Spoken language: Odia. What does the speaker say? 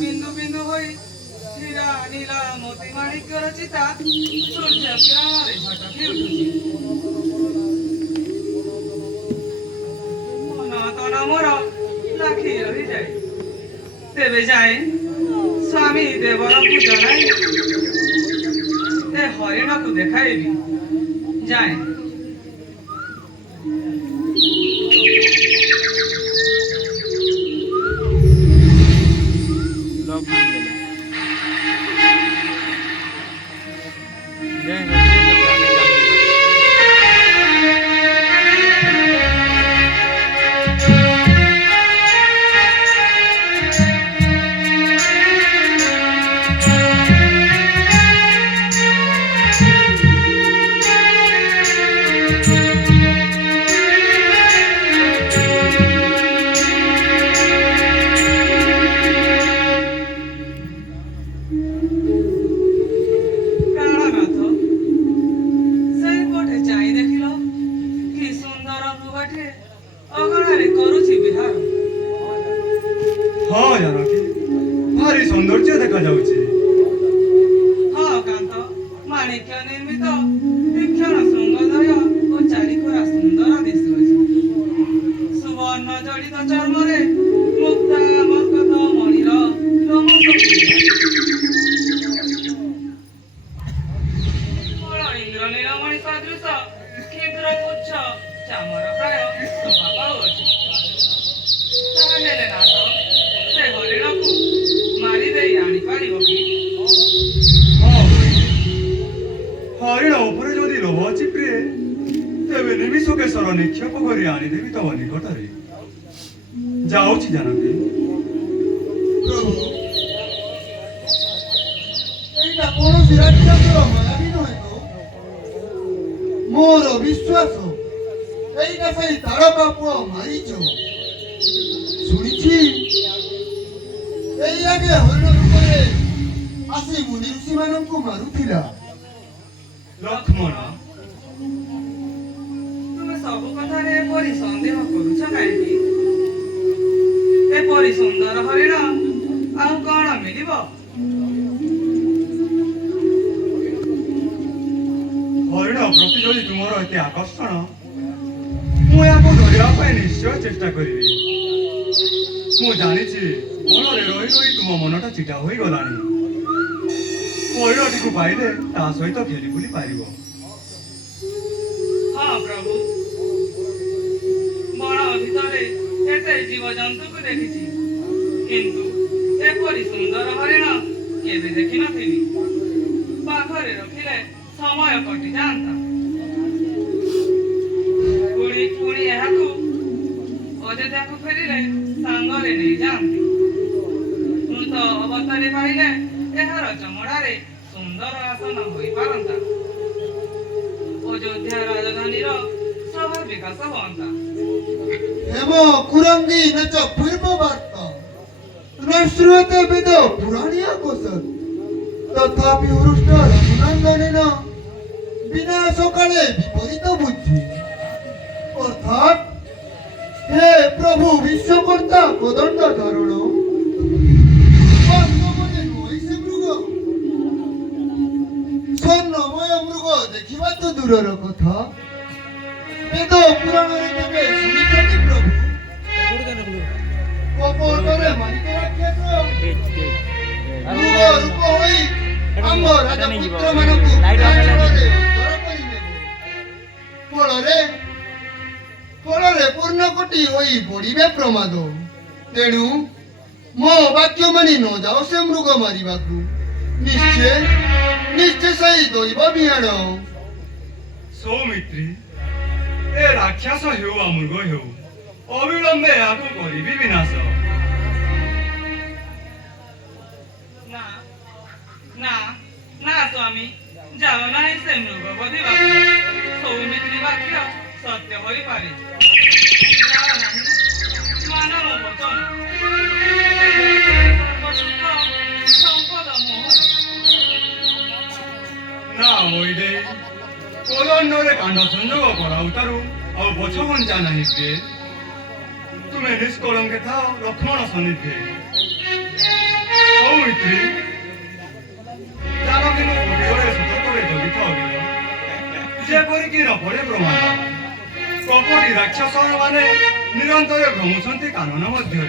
ବିନ୍ଦୁ ବିନ୍ଦୁ ହୋଇ ହୀରା ନୀଳ ମୋତି ମାଣିକ୍ୟର ଚିତା ସୂର୍ଯ୍ୟ କିରଣରେ ଝଟକି ଉଠୁଛି। ମନ ତନ ମୋର ଲାଖି ରହିଯାଏ। ତେବେ ଯାଏ ସ୍ୱାମୀ ଦେବରଙ୍କୁ ଜଣାଇ ଏ ହରିଣକୁ ଦେଖାଇବି। ଯାଏ। ହରିଣ ଉପରେ ଯଦି ଲୋଭ ଅଛି ପ୍ରିୟ, ତେବେ ନିମିଷକେଶର ନିକ୍ଷେପ କରି ଆଣିଦେବି ତମ ନିକଟରେ। ଯାଉଛି ଜାନକୀ। ପ୍ରଭୁ, ଏଇଟା କୌଣସି ରାକ୍ଷସର ମାୟାବୀ ନୁହେଁ ତ? ମୋର ବିଶ୍ୱାସ ଏଇଟା ସେଇ ତାରକା ପୁଅ ମାରିଚ। ଶୁଣିଛି ଏଇ ଆଗେ ହରିଣ ରୂପରେ ଆସି ମୁନି ଋଷିମାନଙ୍କୁ ମାରୁଥିଲା। ଲକ୍ଷ୍ମଣ, ତୁମେ ସବୁ କଥାରେ ଏପରି ସନ୍ଦେହ କରୁଛ କାହିଁକି? ଏପରି ସୁନ୍ଦର ହରିଣ ଆଉ କଣ ମିଳିବ? ହରିଣ ପ୍ରତି ଯଦି ତୁମର ଏତେ ଆକର୍ଷଣ, ମୁଁ ଏହାକୁ ଧରିବା ପାଇଁ ନିଶ୍ଚୟ ଚେଷ୍ଟା କରିବି। ମୁଁ ଜାଣିଛି ବନରେ ରହି ରହି ତୁମ ମନଟା ଚିଟା ହୋଇଗଲାଣି। ହରିଣଟିକୁ ପାଇଲେ ତା ସହିତ ଖେଳି ବୁଲି ପାରିବ। ହଁ ପ୍ରଭୁ, ବଣ ଭିତରେ ଏତେ ଜୀବଜନ୍ତୁକୁ ଦେଖିଛି, କିନ୍ତୁ ଏପରି ସୁନ୍ଦର ହରିଣ କେବେ ଦେଖିନଥିଲି। ପାଖରେ ରଖିଲେ ସମୟ କଟିଯାଆନ୍ତା। ପୁଣି ଏହାକୁ ଅଯୋଧ୍ୟାକୁ ଫେରିଲେ ସାଙ୍ଗରେ ନେଇଯାଆନ୍ତି। ମୃତ ଅବତାରେ ପାଇଲେ ଏହାର ଚମଡ଼ାରେ ସୁନ୍ଦର ଆସନ ହୋଇପାରନ୍ତା। ଅଯୋଧ୍ୟା ରାଜଧାନୀର ସଭା ବିକାଶ ହୁଅନ୍ତା। ହେମ କୁରଙ୍ଗୀ ନଚ ପୂର୍ବ ବାର୍ତ୍ତା ନ ଶ୍ରୁୟତେ ବେଦ ପୁରାଣିଆ କୋଶତ ତଥାପି ହୃଷ୍ଟ ରଘୁନନ୍ଦନେନ ବିନା ସକାଳେ ବିପରୀତ ବୁଦ୍ଧି। অর্থাৎ হে প্রভু বিশ্বকর্তা কোদণ্ড ধারণ বাস্তবনে নয় সে মৃগ। স্বর্ণময় মৃগ দেখিবা তো দূরের কথা, বেদ পুরাণরে কেবে শুনিছনি প্রভু? কপটরে মারিত রাক্ষস মৃগ রূপ হই ଆମ ରାଜପୁତ୍ର ମାନଙ୍କୁ ଫଳରେ ପୂର୍ଣ୍ଣକୋଟି ହୋଇ ପଡ଼ିବେ ପ୍ରମାଦ। ତେଣୁ ମୋ ବାକ୍ୟ ମାନି ନ ଯାଅ ସେ ମୃଗ ମାରିବାକୁ। ନିଶ୍ଚୟ ସେଇ ଦୈବ ବିହାଣ। ସୌମିତ୍ରୀ, ଏ ରାକ୍ଷସ ହେଉ ବା ମୃଗ ହେଉ, ଅବିଳମ୍ବେ ଏହାକୁ କରିବି ବିନାଶ। ନା ନା ନା ସ୍ୱାମୀ, ଯାଅ ନାହିଁ ସେ ମୃଗ ବଧିବାକୁ। ସୌମିତ୍ରୀ ବାକ୍ୟ ସତ୍ୟ ହୋଇପାରେ। ଯାଅ ନାହିଁ, ମାନ ମୋ ବଚନ। ସମ୍ପଦ ମୋହର। ନା ହୋଇଦେ, କୋଦଣ୍ଡରେ କାଣ୍ଡ ସଂଯୋଗ କରାଉତାରୁ ଆଉ ପଛ ଘଞ୍ଚା ନାହିଁ ପ୍ରିୟ। ତୁମେ ନିଷ୍କଳଙ୍କେ ଥାଅ ଲକ୍ଷ୍ମଣ ସନ୍ନିଧି। ମୈତ୍ରୀ ଜାଣ କିନ୍ତୁ ଅବିଳରେ ସତର୍କରେ ଜଗିଥାଅ ବିଲ ଯେପରିକି ନ ପଡ଼େ ପ୍ରମାଦ କପଟି ରାକ୍ଷସ ମାନେ ନିରନ୍ତର ଭ୍ରମୁଛନ୍ତି କାନନ ମଧ୍ୟରେ